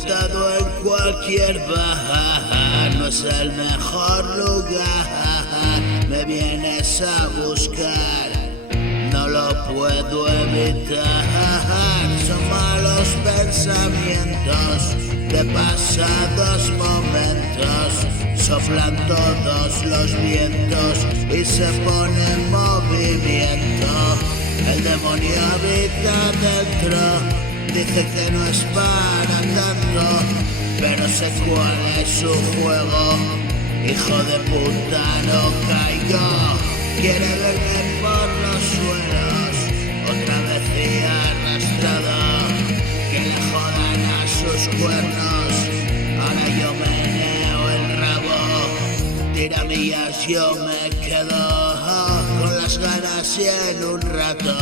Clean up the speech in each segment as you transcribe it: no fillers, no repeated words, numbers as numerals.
Sentado en cualquier bar, no es el mejor lugar. Me vienes a buscar, no lo puedo evitar. Son malos pensamientos de pasados momentos. Soplan todos los vientos y se pone en movimiento. El demonio habita dentro. Dice que no es para tanto, pero sé cuál es su juego. Hijo de puta, no caigo. Quiere verme por los suelos, otra vez y arrastrado. Que le jodan a sus cuernos, ahora yo meneo el rabo. Tiramillas yo me quedo con las ganas y en un rato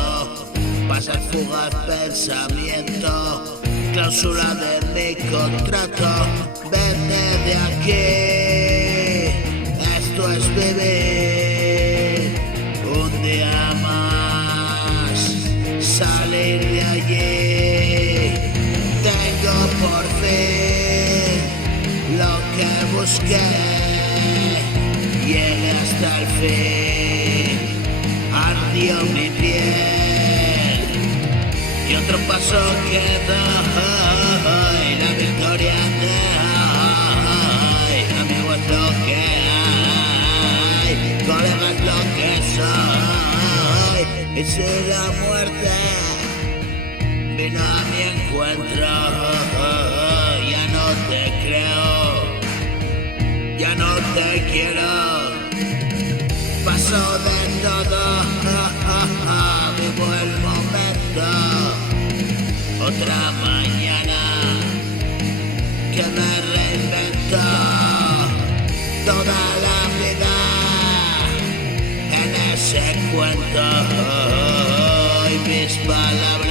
pasa el fugaz pensamiento, cláusula de mi contrato. Vete de aquí, esto es vivir un día más, salir de allí. Tengo por fin lo que busqué, llegué hasta el fin, ardió mi piel. Y otro paso queda, la victoria de hoy. Amigo es lo que hay, colega es lo que soy. Y si la muerte vino a mi encuentro, ya no te creo, ya no te quiero. Paso de todo, vivo el momento. Otra mañana que me reinvento, toda la vida en ese cuento. Y mis palabras